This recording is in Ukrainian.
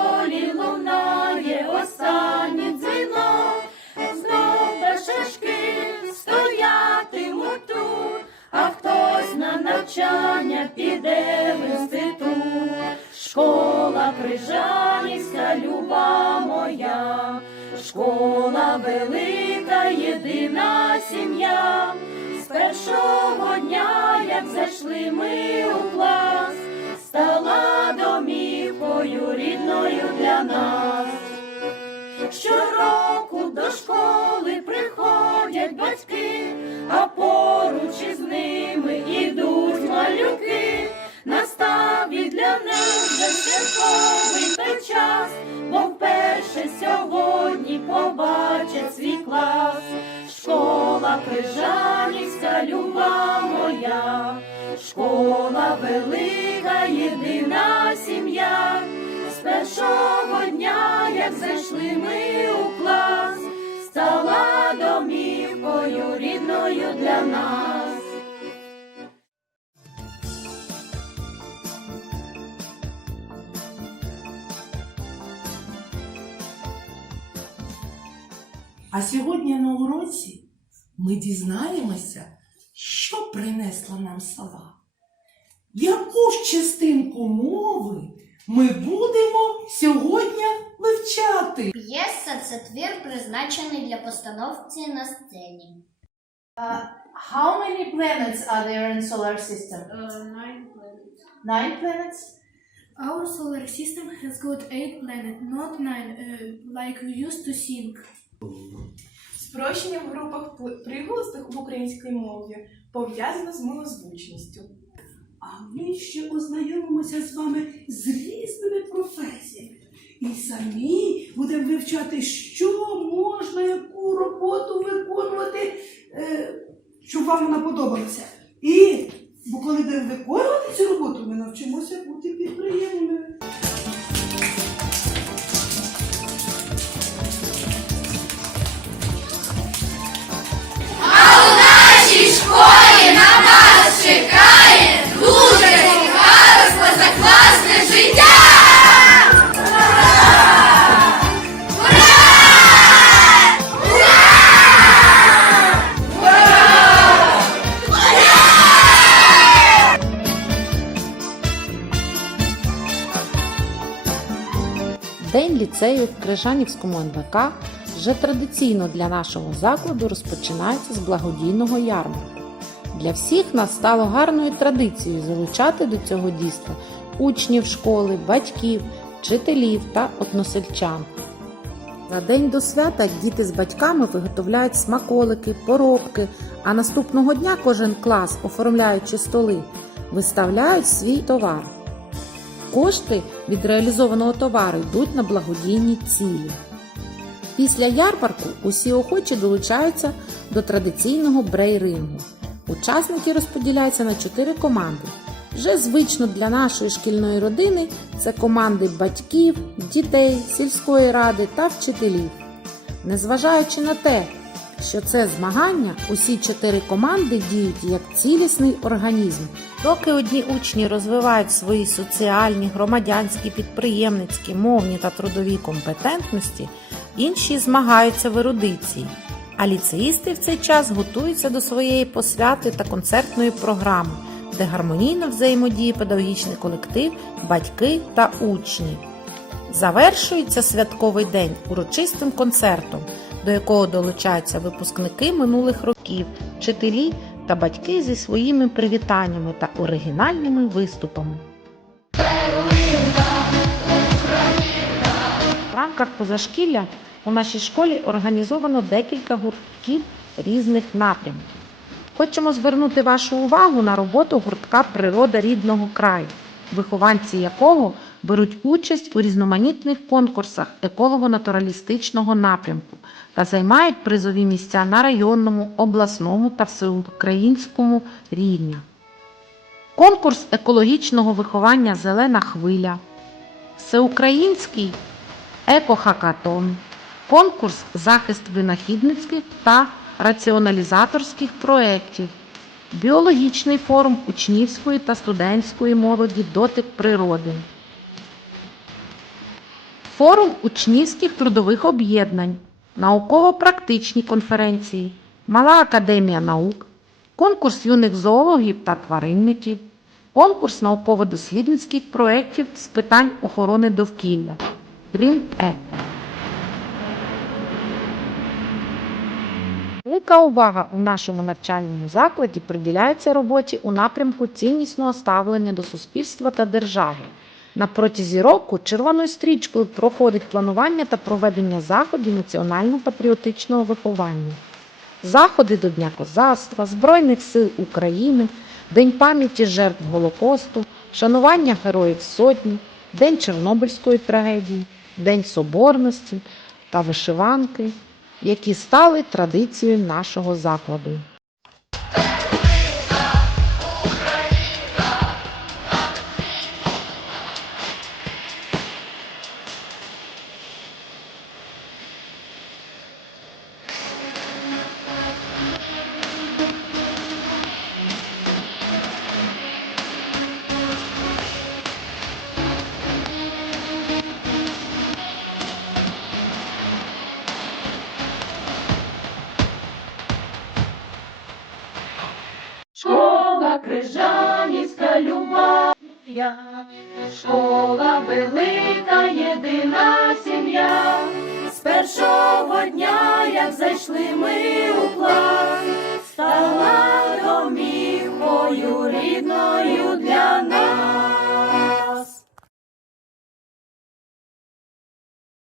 полі лунає останній дзвінок, знов без шашки стоятиму тут, а хтось на навчання піде в інститут, школа прижаліся, люба моя, школа велика, єдина сім'я. З першого дня, як зайшли ми у клас, нас. Щороку до школи приходять батьки, а поруч із ними ідуть малюки. Настав і для них вже святковий той час, бо вперше сьогодні побачать свій клас. Школа Крижанівська, люба моя, школа велика, єдина першого дня, як зайшли ми у клас, стала домівкою рідною для нас. А сьогодні на уроці ми дізнаємося, що принесла нам сова. Яку ж частинку мови ми будемо сьогодні вивчати? П'єса це твір, призначений для постановки на сцені. Uh, How many planets are there in solar system? Uh, Nine planets. Nine planets? Our solar system has got eight planets, not nine, uh, like we used to think. Спрощення в групах приголосних в українській мові пов'язано з милозвучністю. А ми ще ознайомимося з вами з різними професіями. І самі будемо вивчати, що можна, яку роботу виконувати, е, щоб вам вона подобалася. І бо коли будемо виконувати цю роботу, ми навчимося бути підприємними. Ліцею в Крижанівському НВК вже традиційно для нашого закладу розпочинається з благодійного ярмарку. Для всіх нас стало гарною традицією залучати до цього дійства учнів школи, батьків, вчителів та односельчан. За день до свята діти з батьками виготовляють смаколики, поробки, а наступного дня кожен клас, оформляючи столи, виставляють свій товар. Кошти від реалізованого товару йдуть на благодійні цілі. Після ярмарку усі охочі долучаються до традиційного брейрингу. Учасники розподіляються на чотири команди. Вже звично для нашої шкільної родини це команди батьків, дітей, сільської ради та вчителів. Незважаючи на те, що це змагання, усі чотири команди діють як цілісний організм. Доки одні учні розвивають свої соціальні, громадянські, підприємницькі, мовні та трудові компетентності, інші змагаються в ерудиції. А ліцеїсти в цей час готуються до своєї посвяти та концертної програми, де гармонійно взаємодіє педагогічний колектив, батьки та учні. Завершується святковий день урочистим концертом, до якого долучаються випускники минулих років, вчителі та батьки зі своїми привітаннями та оригінальними виступами. В рамках позашкілля у нашій школі організовано декілька гуртків різних напрямків. Хочемо звернути вашу увагу на роботу гуртка Природа рідного краю, вихованці якого беруть участь у різноманітних конкурсах еколого-натуралістичного напрямку та займають призові місця на районному, обласному та всеукраїнському рівні. Конкурс екологічного виховання Зелена хвиля, всеукраїнський екохакатон, конкурс захист винахідницьких та раціоналізаторських проєктів, біологічний форум учнівської та студентської молоді Дотик природи, форум учнівських трудових об'єднань, науково-практичні конференції, Мала академія наук, конкурс юних зоологів та тваринників, конкурс науково-дослідницьких проєктів з питань охорони довкілля. Green Act. Велика увага у нашому навчальному закладі приділяється роботі у напрямку ціннісного ставлення до суспільства та держави. На протязі року червоною стрічкою проходить планування та проведення заходів національно-патріотичного виховання. Заходи до Дня козацтва, Збройних сил України, День пам'яті жертв Голокосту, шанування Героїв Сотні, День Чорнобильської трагедії, День Соборності та вишиванки, які стали традицією нашого закладу. Крижанівська люба, школа велика, єдина сім'я. З першого дня, як зайшли ми у клас,